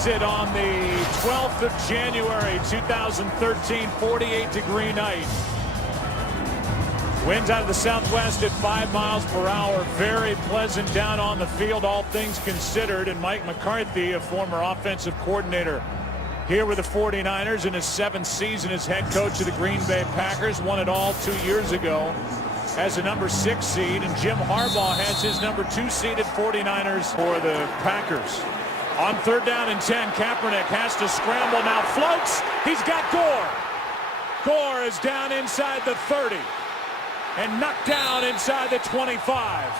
visit on the 12th of January, 2013, 48-degree night. Winds out of the southwest at 5 miles per hour. Very pleasant down on the field, all things considered. And Mike McCarthy, a former offensive coordinator here with the 49ers in his 7th season as head coach of the Green Bay Packers, won it all 2 years ago as a number 6 seed. And Jim Harbaugh has his number 2 seeded 49ers for the Packers. On 3rd down and 10, Kaepernick has to scramble now, floats. He's got Gore. Gore is down inside the 30 and knocked down inside the 25.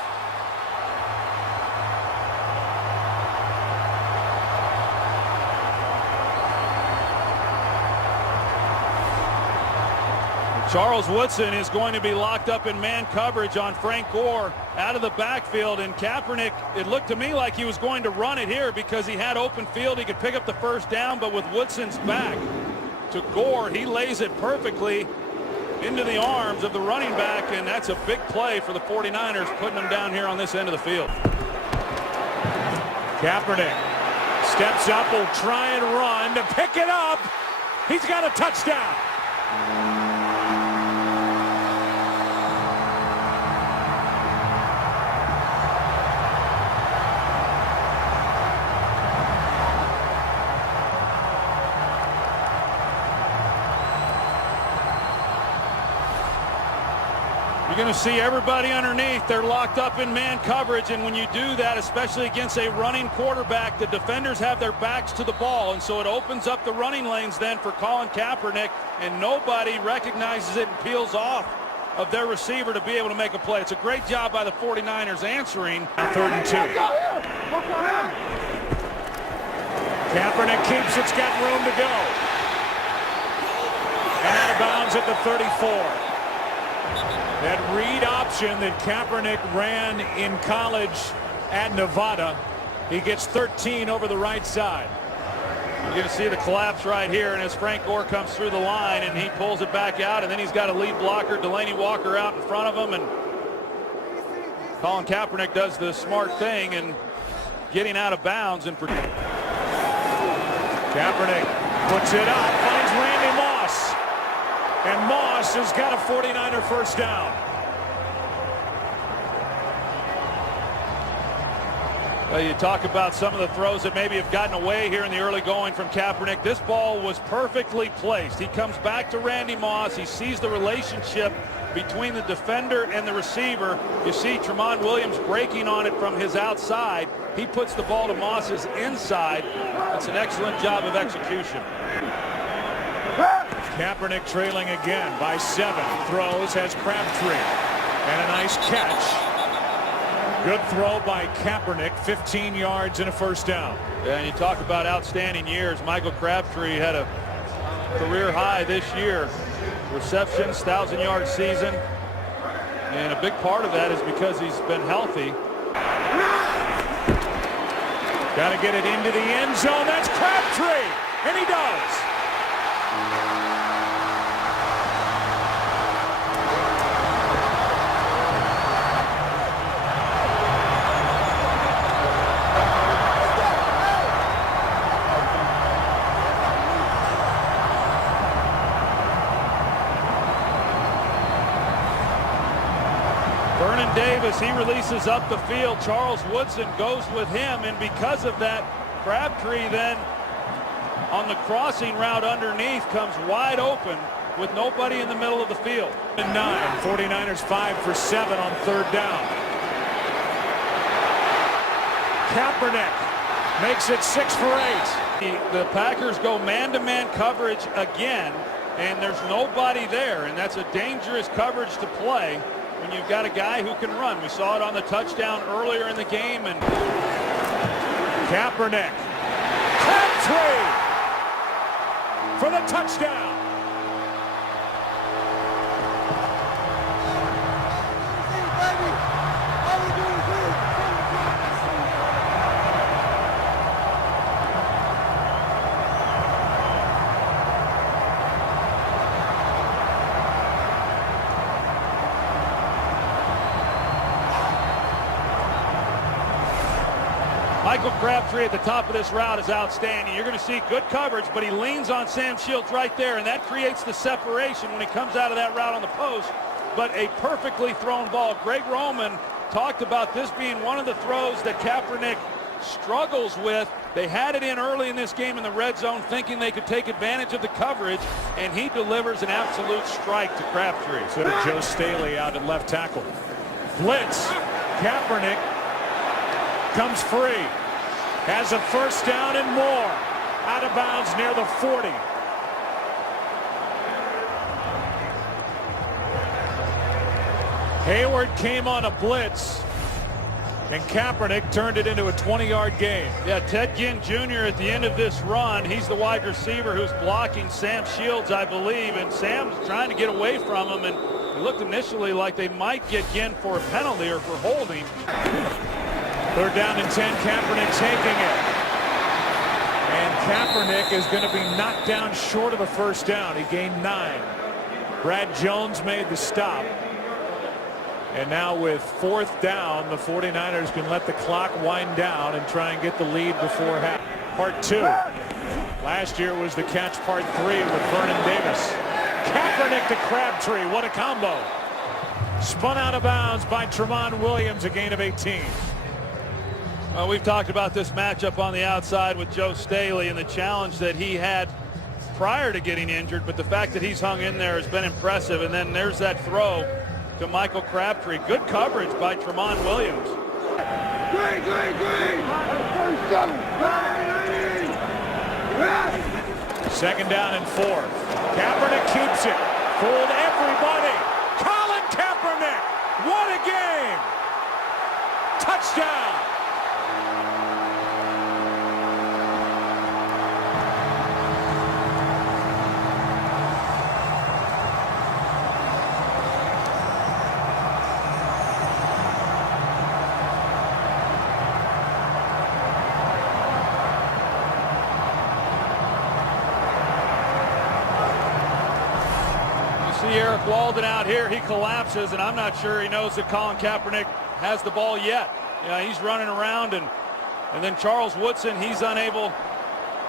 Charles Woodson is going to be locked up in man coverage on Frank Gore out of the backfield, and Kaepernick, it looked to me like he was going to run it here because he had open field. He could pick up the first down, but with Woodson's back to Gore, he lays it perfectly into the arms of the running back, and that's a big play for the 49ers, putting them down here on this end of the field. Kaepernick steps up, will try and run to pick it up. He's got a touchdown. You're going to see everybody underneath. They're locked up in man coverage, and when you do that, especially against a running quarterback, the defenders have their backs to the ball, and so it opens up the running lanes then for Colin Kaepernick, and nobody recognizes it and peels off of their receiver to be able to make a play. It's a great job by the 49ers answering. 3rd and 2. Kaepernick keeps it's got room to go. And out of bounds at the 34. That read option that Kaepernick ran in college at Nevada, he gets 13 over the right side. You're going to see the collapse right here, and as Frank Gore comes through the line and he pulls it back out, and then he's got a lead blocker, Delaney Walker, out in front of him, and Colin Kaepernick does the smart thing and getting out of bounds. And Kaepernick puts it up, finds Randy Moss. And Moss has got a 49er first down. Well, you talk about some of the throws that maybe have gotten away here in the early going from Kaepernick. This ball was perfectly placed. He comes back to Randy Moss. He sees the relationship between the defender and the receiver. You see Tramon Williams breaking on it from his outside. He puts the ball to Moss's inside. It's an excellent job of execution. Kaepernick trailing again by 7. Throws, has Crabtree. And a nice catch. Good throw by Kaepernick, 15 yards and a first down. Yeah, and you talk about outstanding years. Michael Crabtree had a career high this year. Receptions, 1,000-yard season. And a big part of that is because he's been healthy. Got to get it into the end zone. That's Crabtree. And he does. Vernon Davis, he releases up the field. Charles Woodson goes with him, and because of that, Crabtree then on the crossing route underneath comes wide open with nobody in the middle of the field. 9, 49ers 5 for 7 on 3rd down. Kaepernick makes it 6 for 8. The Packers go man-to-man coverage again, and there's nobody there, and that's a dangerous coverage to play when you've got a guy who can run. We saw it on the touchdown earlier in the game. And Kaepernick, Crabtree for the touchdown. Michael Crabtree at the top of this route is outstanding. You're going to see good coverage, but he leans on Sam Shields right there, and that creates the separation when he comes out of that route on the post. But a perfectly thrown ball. Greg Roman talked about this being one of the throws that Kaepernick struggles with. They had it in early in this game in the red zone, thinking they could take advantage of the coverage, and he delivers an absolute strike to Crabtree. So Joe Staley out at left tackle. Blitz. Kaepernick comes free. Has a first down and more. Out of bounds near the 40. Hayward came on a blitz, and Kaepernick turned it into a 20-yard gain. Yeah, Ted Ginn Jr. at the end of this run, he's the wide receiver who's blocking Sam Shields, I believe, and Sam's trying to get away from him, and it looked initially like they might get Ginn for a penalty or for holding. 3rd down and 10, Kaepernick taking it. And Kaepernick is going to be knocked down short of the first down. He gained 9. Brad Jones made the stop. And now with 4th down, the 49ers can let the clock wind down and try and get the lead before half. Part 2. Last year was the catch part 3 with Vernon Davis. Kaepernick to Crabtree. What a combo. Spun out of bounds by Tramon Williams, a gain of 18. Well, we've talked about this matchup on the outside with Joe Staley and the challenge that he had prior to getting injured, but the fact that he's hung in there has been impressive. And then there's that throw to Michael Crabtree. Good coverage by Tramon Williams. Second down and 4. Kaepernick keeps it. Fooled everybody. Colin Kaepernick. What a game. Touchdown. See Eric Walden out here. He collapses, and I'm not sure he knows that Colin Kaepernick has the ball yet. He's running around, and then Charles Woodson, he's unable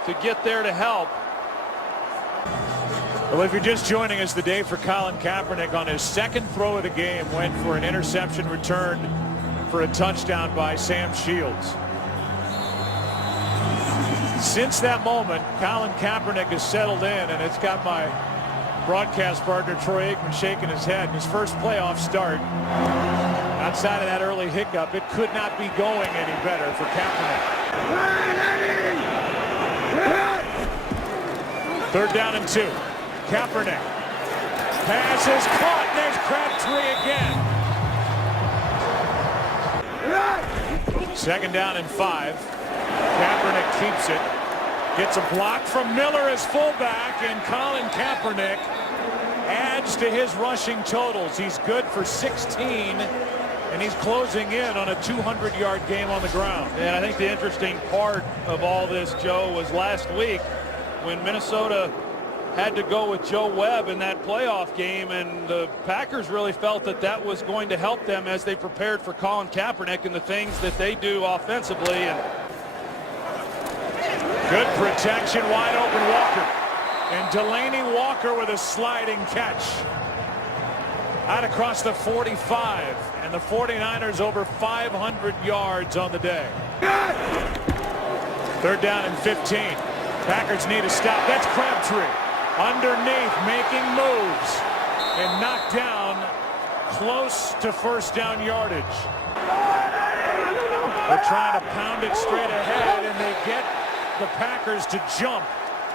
to get there to help. Well, if you're just joining us, the day for Colin Kaepernick on his 2nd throw of the game went for an interception returned for a touchdown by Sam Shields. Since that moment, Colin Kaepernick has settled in, and it's got my broadcast partner Troy Aikman shaking his head. His first playoff start. Outside of that early hiccup, it could not be going any better for Kaepernick. 3rd down and 2. Kaepernick. Pass is caught. There's Crabtree again. 2nd down and 5. Kaepernick keeps it. Gets a block from Miller as fullback, and Colin Kaepernick adds to his rushing totals. He's good for 16, and he's closing in on a 200-yard game on the ground. And I think the interesting part of all this, Joe, was last week when Minnesota had to go with Joe Webb in that playoff game, and the Packers really felt that that was going to help them as they prepared for Colin Kaepernick and the things that they do offensively. And good protection, wide open Walker. And Delaney Walker with a sliding catch. Out across the 45. And the 49ers over 500 yards on the day. 3rd down and 15. Packers need a stop. That's Crabtree. Underneath, making moves. And knocked down close to first down yardage. They're trying to pound it straight ahead, and they get the Packers to jump,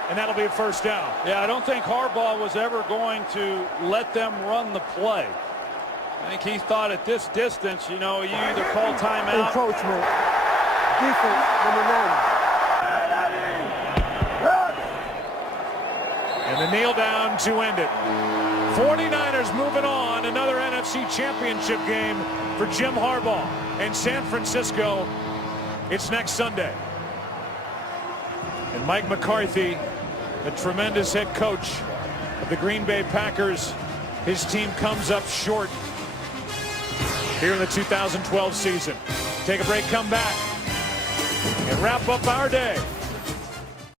and that'll be a first down. Yeah, I don't think Harbaugh was ever going to let them run the play. I think he thought at this distance, you either call timeout. Encroachment. Defense, number 9. And the kneel down to end it. 49ers moving on. Another NFC Championship game for Jim Harbaugh. And San Francisco, it's next Sunday. And Mike McCarthy, the tremendous head coach of the Green Bay Packers, his team comes up short here in the 2012 season. Take a break, come back. and wrap up our day.